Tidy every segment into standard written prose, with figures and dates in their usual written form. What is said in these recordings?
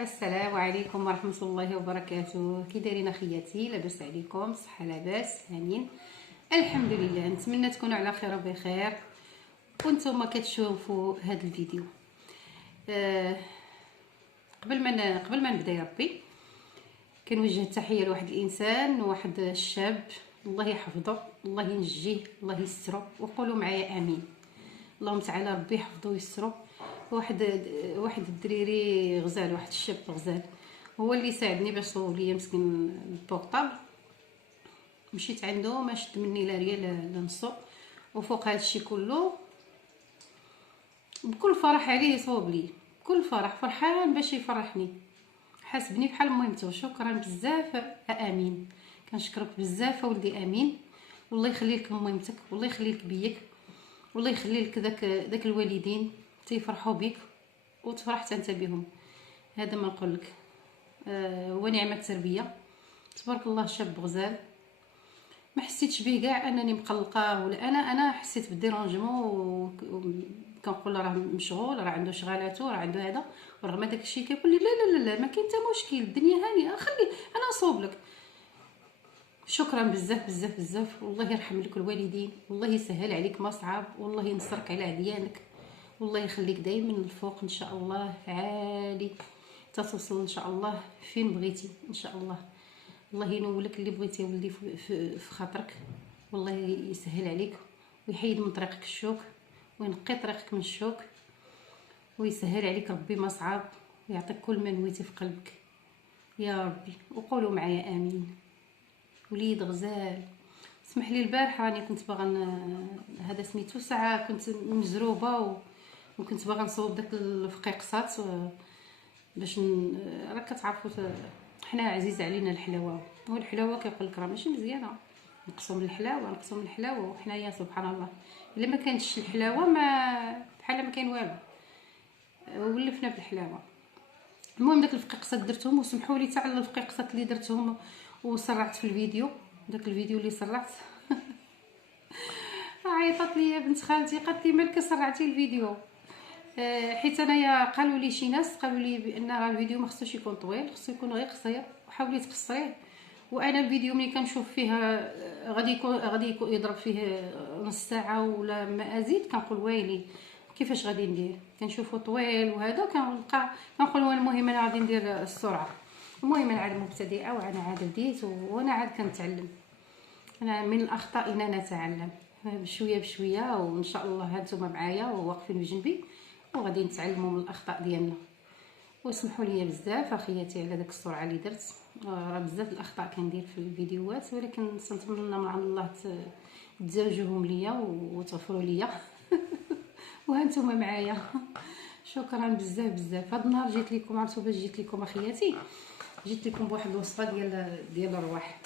السلام عليكم ورحمة الله وبركاته. كي دايرين اخياتي؟ لاباس عليكم؟ صحة لاباس هانين؟ الحمد لله. نتمنى تكونوا على خير وبخير وانتم كتشوفوا هذا الفيديو. قبل ما نبدا يا ربي كنوجه التحيه لواحد الانسان، واحد الشاب، الله يحفظه، الله ينجيه، الله يستره، وقولوا معايا امين. اللهم تعالى ربي يحفظه ويستره. واحد الدريري غزال، واحد الشاب غزال، هو اللي ساعدني باش صوب ليا مسكين البورطابل. مشيت عنده ما شد مني لا ريال لا نصو، وفوق هذا الشيء كله بكل فرح عليه صوب لي، بكل فرح، فرحان باش يفرحني، حاسبني بحال مهمته. شكرا بزاف امين، كنشكرك بزاف ولدي امين. والله يخلي لك مهمتك، والله يخلي لك بيك، والله يخلي لك داك الوالدين تيفرحوا بك وتفرح حتى انت بهم. هذا ما نقول لك. ونعمه التربيه، تبارك الله. شاب غزال، ما حسيتش به كاع انني مقلقه، ولا انا حسيت بالديرونجمون، كنقول راه مشغول، راه عنده شغالاته، راه عنده هذا، ورغم داك الشيء كيقول لي لا لا لا ما كاين حتى مشكل، الدنيا هانيه، خلي انا نصوب لك. شكرا بزاف بزاف بزاف، والله يرحم لك الوالدين، والله يسهل عليك ما صعاب، والله ينصرك على عديانك، والله يخليك دائما الفوق ان شاء الله، عالي تصل ان شاء الله فين بغيتي ان شاء الله. الله ينولك اللي بغيتي ولدي في خاطرك، والله يسهل عليك ويحيد من طريقك الشوك، وينقي طريقك من الشوك، ويسهل عليك ربي ما صعاب، ويعطيك كل ما نويتي في قلبك يا ربي. وقولوا معايا امين. وليد غزال، اسمح لي البارحه راني كنت باغا هذا سميتو ساعه كنت مجروبه وكنت باغا نصوب داك الفقيقصات باش راك كتعرفوا حنا عزيز علينا الحلاوه، والحلاوه كيقول لك راه ماشي مزيانه، نقصوا من الحلاوه وحنايا سبحان الله الا ما كانتش الحلاوه ما بحال ما كاين والو، ولفنا بالحلاوه. المهم داك الفقيقصات درتهم، وسمحوا لي تاع الفقيقصات اللي درتهم وسرعت في الفيديو، داك الفيديو اللي سرعت عيطت لي بنت خالتي قالت لي مالك سرعتي الفيديو؟ حيت انايا قالوا لي شي ناس قالوا لي بان راه الفيديو ما خصوش يكون طويل، خصو يكون غير قصير، وحاولي تقصريه. وانا الفيديو ملي كنشوف فيه غادي يكون يضرب فيه نص ساعه ولا ما ازيد، كنقول ويلي كيفاش غادي ندير، كنشوفه طويل وهذا كنبقى كنقول المهم انا غادي ندير السرعه. المهم انا عاد مبتدئه، وانا عاد بديت، وانا عاد كنتعلم. انا من الاخطاء اننا نتعلم بشويه بشويه، وان شاء الله هانتوما معايا وواقفين بجنبي وغادي نتعلموا من الاخطاء ديالنا. واسمحوا لي بزاف اخياتي على داك السرعه اللي درت، راه بزاف الاخطاء كندير في الفيديوهات، ولكن نتمنى من عند الله تزوجوهم ليا وتغفروا ليا وهانتوما معايا. شكرا بزاف بزاف. هاد النهار جيت لكم، عرفتوا باش جيت لكم اخياتي؟ جيت لكم بواحد الوصفه ديال الرواح.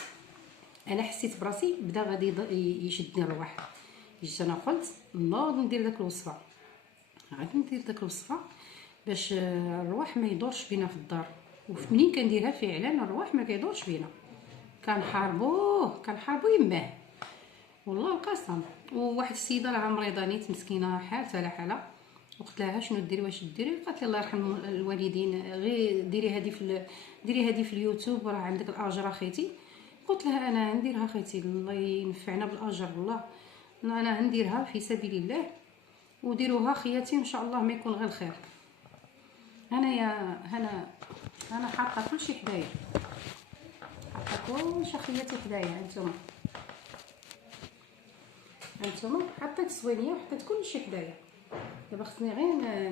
انا حسيت براسي بدا غادي يشدني الرواح، جيت انا قلت نوض ندير داك الوصفه، غادي ندير داك الوصفه باش الرواح ما يدورش بينا في الدار. ومنين كنديرها فعلا الرواح ما كيدورش بينا، كنحاربوه يماه والله القسم. وواحد السيده راه مريضه نيت مسكينه حالتها على حاله، وقلت لها شنو ديري واش ديري؟ قالت لي الله يرحم الوالدين، غير ديري هذه في اليوتيوب، راه عندك الاجر اخيتي. قلت لها انا نديرها خيتي، الله ينفعنا بالاجر، الله انا نديرها في سبيل الله، وديروها خياتي ان شاء الله ما يكون غير الخير. انا حاطه كلشي حدايا، حاطه كلشي خياتي حدايا. هانتوما حطيت الصوينيه وحطيت كلشي حدايا. دابا خصني غير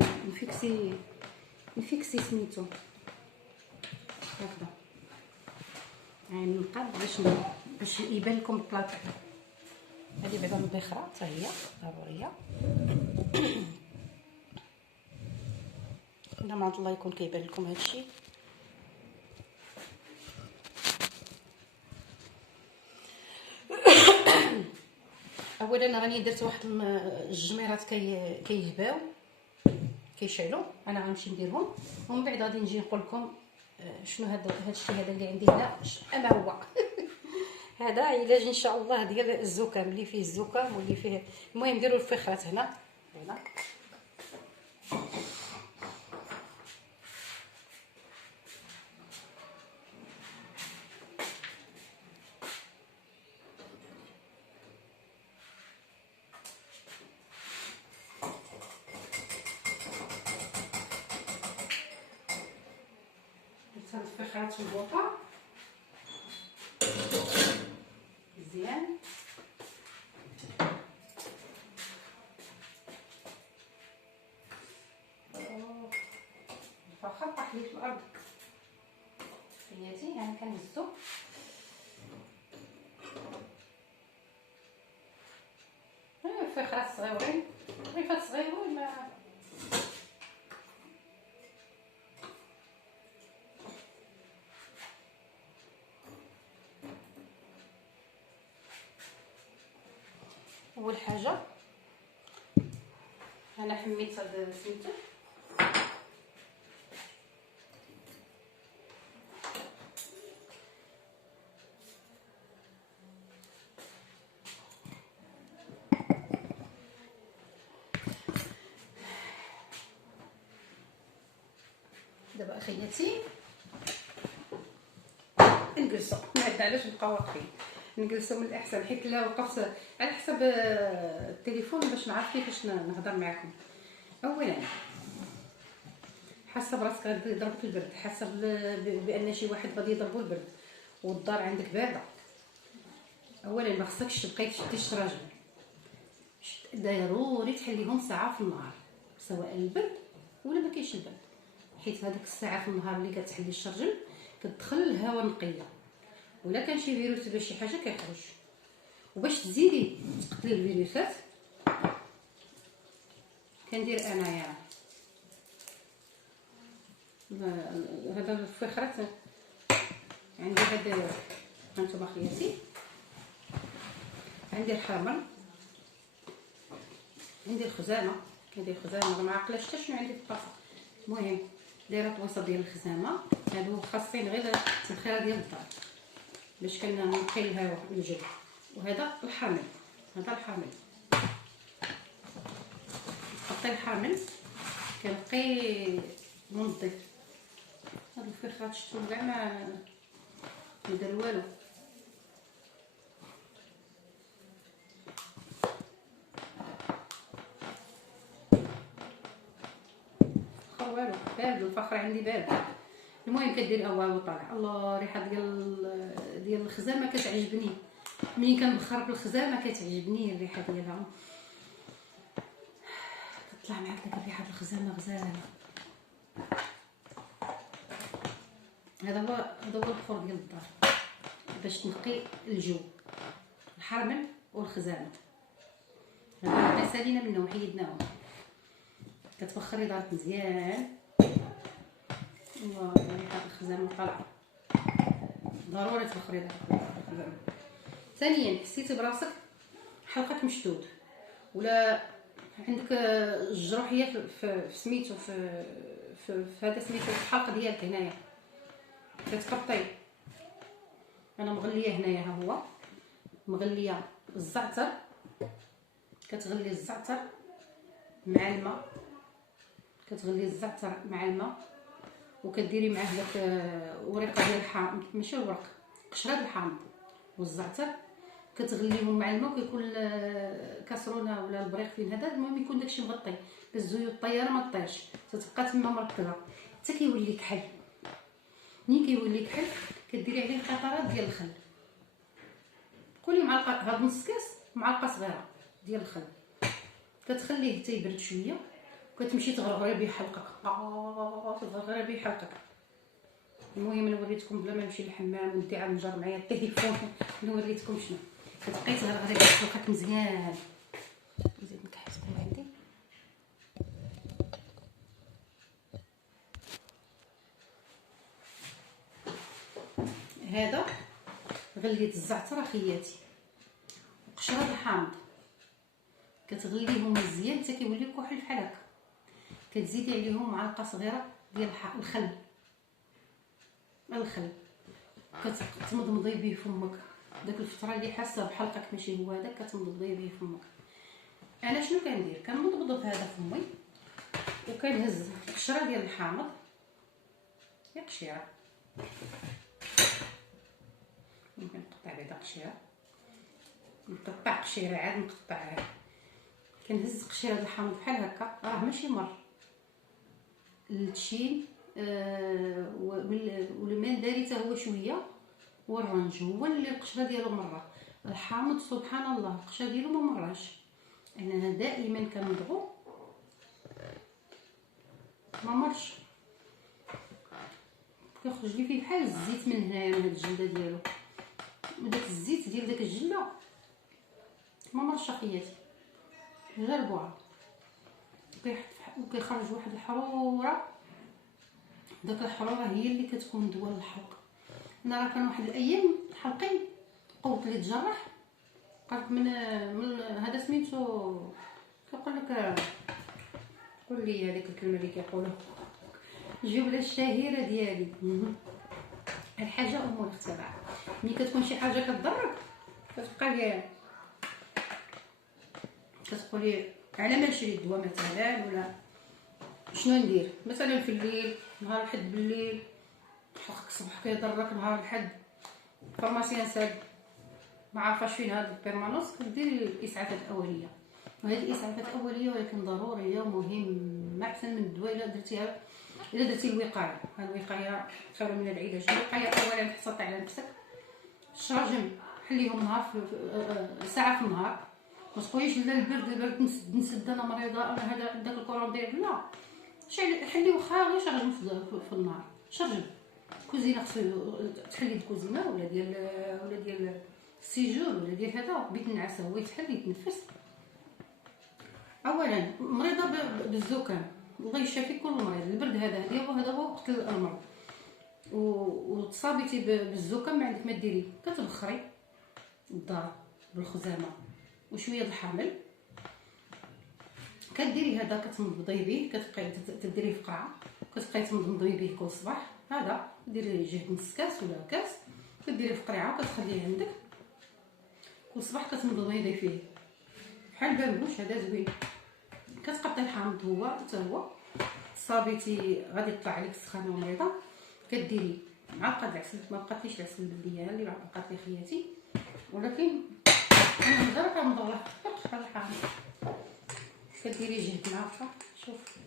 نفيكسي سميتو هكذا، يعني نقاد باش يبان لكم البلاط. هذه بعدا مدخره حتى هي ضروريه. انا ما الله يكون كيبان لكم هادشي. اولا راني درت واحد الجميرات كيهباو كيشعلوا، انا غنمشي نديرهم ومن بعد غادي نجي نقول لكم شنو هادشي هذا اللي عندي هنا اما هو هذا علاج ان شاء الله ديال الزكام، اللي فيه الزكام واللي فيه، المهم ديروا الفخرات هنا. الفخيرات البوطه مزيان. الفخار طاح لي في الارض خياتي، يعني كنهزو الفخرات صغيورين ريفات صغيرون ما اول حاجه انا حميت هاد سميتو دابا اخياتي نجلسو، ما عندنا علاش نبقاو واقفين، نجلسو من الاحسن، حيت لا وقفت على حسب التليفون باش نعرف كيفاش نهضر معكم. اولا حاسه براسك غادي يضربك البرد، حاسه بان شي واحد غادي يضربو البرد والدار عندك بارده، اولا ما خصكش تبقاي تشدي الشراجم، ضروري تحليهم ساعه في النهار سواء البرد ولا ما كاينش البرد، حيت هذيك الساعه في النهار اللي كتحلي الشرجم كتدخل الهواء نقيه، ولا كان شي فيروس ولا شي حاجه كيخرج. وباش تزيدي تقتلي الفيروسات كندير انايا هذا الفخرات، عندي هذا هانتوما خياتي، عندي الحامل، عندي الخزامه، كندير الخزامه ما عقلاش حتى شنو عندي في الطاسه، المهم دايره طويصه ديال الخزامه، هادو خاصين غير التبخيره ديال الدار باش كنقي الهواء الجو. وهذا الحامل، هذا الحامل نقي الحامل كنقي منظف. هاد الفخرات شفتو كاع ما ندير والو، والو بارد، الفخر عندي بارد. المهم كدير اول وطالع، الله الريحه ديال الخزامه كتعجبني، ملي كنبخر بالخزامه كتعجبني الريحه ديالها، كطلع معاك ديك الريحه ديال الخزامه غزاله. هذا هو البخور ديال الدار باش تنقي الجو، الحرمل والخزامه هذا ما سالينا منهم حيدناهم. كتبخري دارك مزيان، ريحه الخزامه طالعه، ضروري تبخري دارك الخزامه. ثانيا حسيتي براسك حلقك مشدود ولا عندك الجروحيه في سميتو في هذا سميتو الحلق ديالك هنايا كتقطي، انا مغليه هنايا، ها هو مغليه الزعتر، كتغلي الزعتر مع الماء، كتغلي الزعتر مع الماء وكديري معاه داك ورقه ديال الحامض، ماشي الورق، قشره الحامض والزعتر، كتغليهم مع الماء، وكيكون كاسرونه ولا البريق فين هذا، المهم يكون داكشي مغطي باش الزيوت الطياره ما طيرش، تتبقى تما مركزه حتى كيولي كحل. ملي كيولي كحل كديري عليه قطرات ديال الخل، كل معلقه، هاد نص كاس معلقه صغيره ديال الخل، كتخليه حتى يبرد شويه وكتمشي تغرغري به حلقك، تغرغري به حلقك. المهم نوريتكم بلا ما نمشي للحمام وندي عاد نجر معايا التليفون، نوريتكم شنو كتبقاي تغرغري به حلقك مزيان. نزيد نكحس بحال عندي، هذا غليت الزعتر اخياتي وقشره الحامض، كتغليهم مزيان حتى كيوليو كحل بحال هكا، كتزيدي عليهم معلقه صغيره ديال الخل، كتمضمضي به فمك داك الفتره اللي حاسه بحلقك ماشي هو هذاك، كتمضمضي به فمك. انا شنو كندير؟ كنمضمض بهذا فمي وكنهز قشره ديال الحامض، يا قشيره ممكن نقطع بعدا قشيره، نقطع قشيره عاد نقطعها، كنهز قشيره الحامض بحال هكا، راه ماشي مر التشين والماء داري حتى هو شويه، والرنج هو اللي القشره ديالو مره. الحامض سبحان الله القشره ديالو ما مراش. انا دائما كنضغو ما مرش، كيخرج لي فيه بحال الزيت من هنايا من هاد الجلده ديالو، وداك الزيت ديال داك الجله ما مرش اخياتي. جربوها وكيخرج واحد الحروره، داك الحروره هي اللي كتكون دواء الحلق. انا راه كان واحد الايام حلقي قوت لي تجرح، قالك من هذا سميتو كيقول لك، قول لي هذيك الكلمه اللي كيقولوا الجمله الشهيره ديالي الحاجه ام الاختراع. ملي كتكون شي حاجه كتضرك كتبقى كتقولي على ما نشري الدواء مثلا، ولا شنو ندير مثلا في الليل، نهار الحد بالليل حقك الصبح كيضرك، نهار الحد فارماسيان ساد ما عارفاش فين هاد البيرمانوس، كديري الاسعافات الاوليه. وهذه الاسعافات الاوليه ولكن ضروريه ومهمه، احسن من الدواء الا درتيها، الا درتي الوقايه. الوقايه خير من العلاج. الوقايه اولا تحصلي على نفسك، الشراجم حليهم نهار في ساعه في النهار، ما تقوليش لا البرد نسد انا مريضه انا هذا داك الكورون ديال، لا حلي واخا غير شرجم في النهار، شرجم كوزينه خصو تحلي الكوزينه ولا ديال السيجور ولا ديال هذا بيت النعاس هو يتحل يتنفس. اولا مريضه بالزكام، الله يشافي كل مريض، البرد هذا هو وقت المرض، وتصابيتي بالزكام ما عندك ما ديري، كتبخري الدار بالخزامه وشويه د الحامل، كديري هذا كتنضي به، كتبقاي تديريه في قرعه، كتبقاي تنضي به كل صباح. هذا ديري جهد نص كاس ولا كاس، كديريه في قرعه وكتخليه عندك كل صباح كتنضي فيه بحال بامبوش. هذا زوين. كتقطعي الحامض هو حتى هو، صابيتي غادي يطلع عليك السخانه ومريضه، كديري معلقه العسل، ما بقاتليش العسل البلديه اللي بقات لي خياتي، ولكن انا مجرد كنضوح بحال الحامض. كديري جهد معلقه، شوف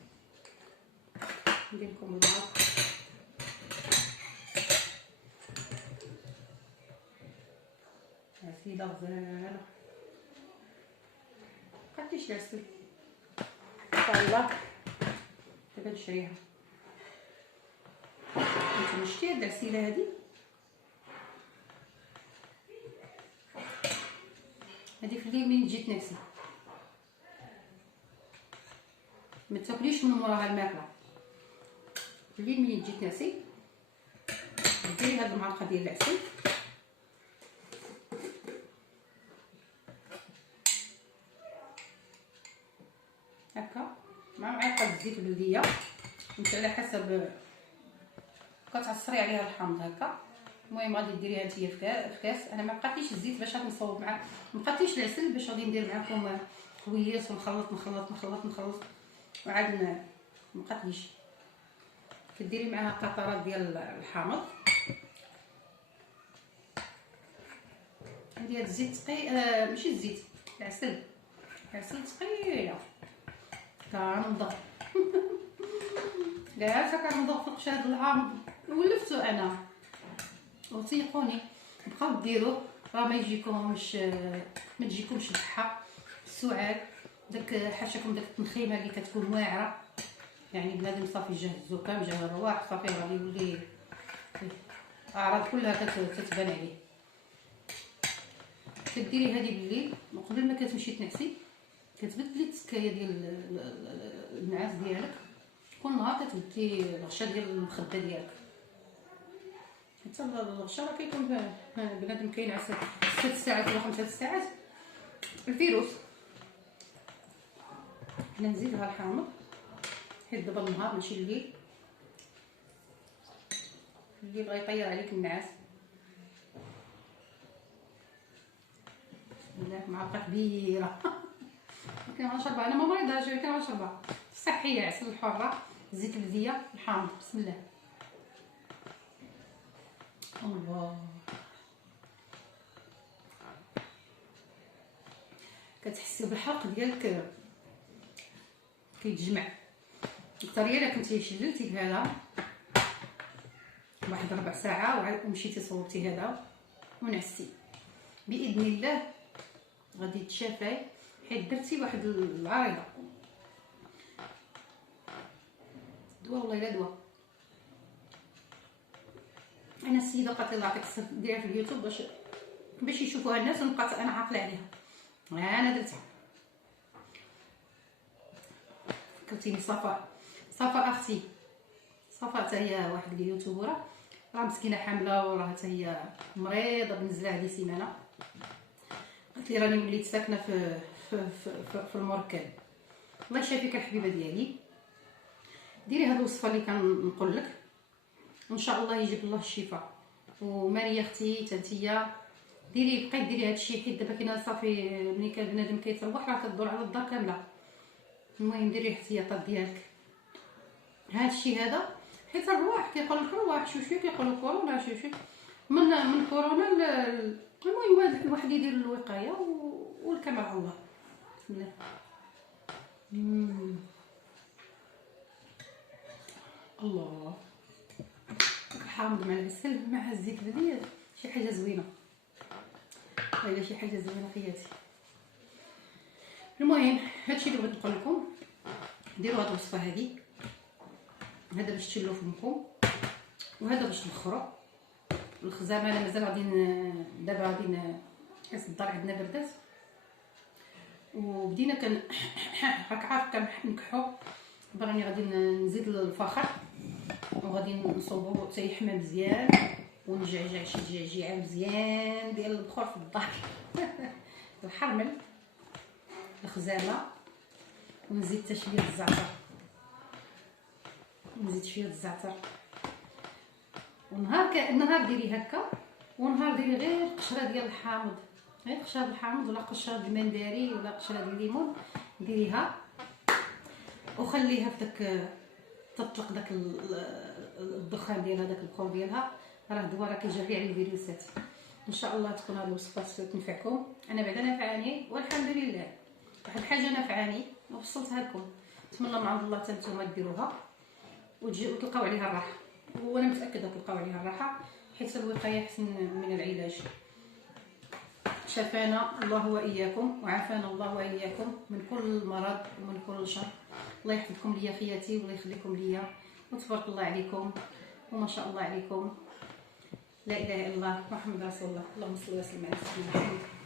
ندير لكم المعلقه، عسيله غزاله بقاتليش العسل الله. دابا نشريها، انت شتي هاد العسيله هادي، هادي في الليل من تجي تنعسي ما تاكليش من موراها الماكله. في الليل ملي تجي تنعسي ديري هاد المعلقه ديال العسل، هكا مع معلقه الزيت البلديه، انت على حسب كتعصري عليها الحامض هكا. المهم غادي ديريها نتيا في كاس. انا ما بقاتليش الزيت باش نصوب معاه، ما بقاتليش العسل باش غادي ندير معاكم كويس ونخلط نخلط نخلط نخلط وعاد ما بقاتليش. كديري معاها قطرات ديال الحامض، عندي هاد الزيت ماشي الزيت، العسل ثقيله كنضغط لا كنضغط فوق شاد الحامض ولفتو انا، وثيقوني بقاو ديروه راه ما تجيكمش الكحه السعال، داك حاشاكم داك التنخيمه اللي كتكون واعره، يعني بنادم صافي جاه الزكام جاه الرواح صافي غادي يولي الاعراض كلها كتبان عليه. كديري هذه بالليل وقبل ما كتمشي تنعسي، كتبدلي التسكايه ديال النعاس ديالك، كل نهار كتبدلي الغشا ديال المخده ديالك، حتى الغشا راه كيكون بنادم كينعس 6 ساعات ولا 5 ساعات الفيروس. انا نزيد لها الحامض حيت دابا النهار ماشي الليل، الليل غيطير عليك النعاس. بسم الله، معلقه كبيره كنشربها انا ما مريضاش ولكن كنشربها صحيه، عسل الحره، زيت البلديه، الحامض. بسم الله الله. كتحسي بالحلق ديالك كيتجمع. الطريقه الا كنتي شللتي بهذا واحد ربع ساعه ومشيتي صوبتي هذا ونعسي باذن الله غادي تشافي، حيت درتي واحد العريضه. دواء والله الا دواء. انا السيده قالت لي الله يعطيك الصحه ديرها في اليوتيوب باش يشوفوها الناس ونبقى انا عاقله عليها. انا درتها. فكرتيني صفاء اختي صفاء حتى هي واحد اليوتيوبره، راه مسكينه حامله وراه حتى هي مريضه بنزله هذه سيمانه. قالت لي راني وليت ساكنه في المركب. الله يشافيك الحبيبه ديالي، ديري هاد الوصفه اللي كنقول لك وان شاء الله يجيب الله الشفاء. وماريا اختي تانتيا ديري بقيت ديري هادشي، حيت دابا كاينه صافي ملي كان بنادم كيتروح راه كدور على الدار كامله. المهم ديري الاحتياطات ديالك. هادشي هذا حيت الرواح كيقول لك رواح شوشو، كيقولوا كورونا شوشو من كورونا المهم الواحد يدير الوقايه والكمال على الله. بسم الله. الله حامض مع العسل مع الزيت هذه شي حاجه زوينه، والله شي حاجه زوينه خياتي. المهم هادشي اللي بغيت نقول لكم، ديروا هاد الوصفه هذه، هذا باش تشلو فمكم وهذا باش تبخروا. الخزامه انا مازال غادي دابا غادي حيت الدار عندنا بردات وبدينا راك عارف كنكحو. باغي غادي نزيد الفخر وغادي نصوبو حتى يحمى مزيان ونجعجع شي جعجيعه مزيان ديال البخور في الدار. الحرمل الخزامه ونزيد حتى شويه الزعتر، نزيد شويه الزعتر. ونهار ديري هكا ونهار ديري غير قشره ديال الحامض، غير قشره الحامض ولا قشره المنداري ولا قشره ديال الليمون ديريها وخليها في داك تطلق داك الدخان ديالها داك البخور ديالها. راه دواء راه كيجري على الفيروسات. ان شاء الله تكون هذه الوصفات تنفعكم. انا بعدا نفعاني والحمد لله. واحد الحاجه نفعاني ووصلتها لكم، نتمنى من عند الله حتى نتوما ديروها وتلقاو عليها الراحه. وانا متاكده تلقاو عليها الراحه حيت الوقايه احسن من العلاج. شفانا الله واياكم وعافانا الله واياكم من كل مرض ومن كل شر. الله يحفظكم ليا خياتي والله يخليكم ليا وتبارك الله عليكم وما شاء الله عليكم. لا اله الا الله محمد رسول الله. اللهم صل وسلم على سيدنا محمد.